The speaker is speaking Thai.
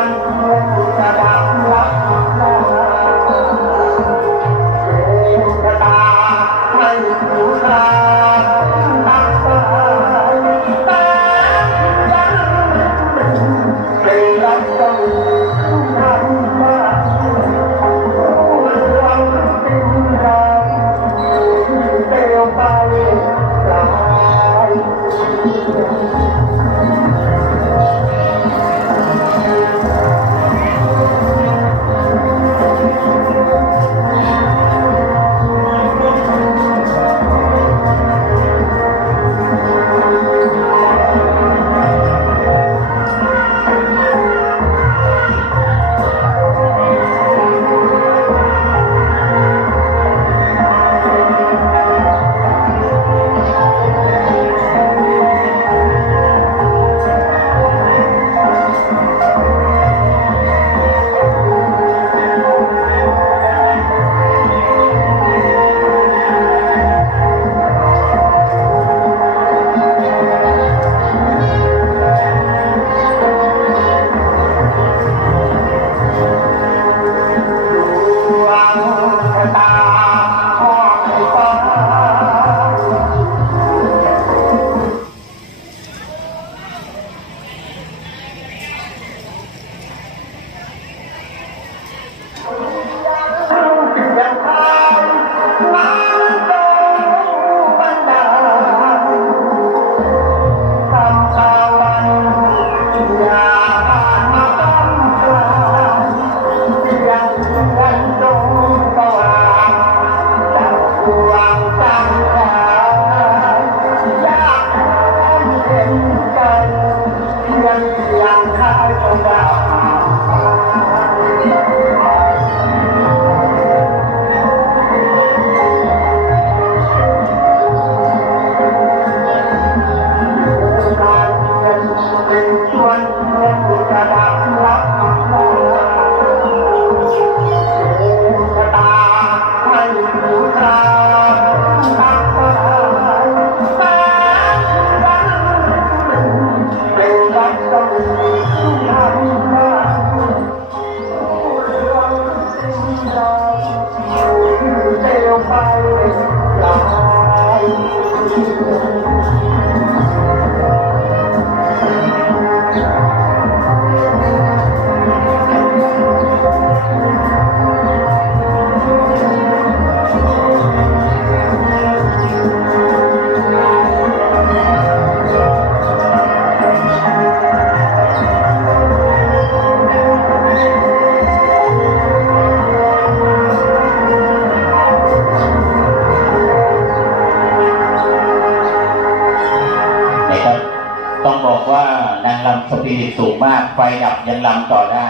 Senhor. ไฟดับยังลำต่อได้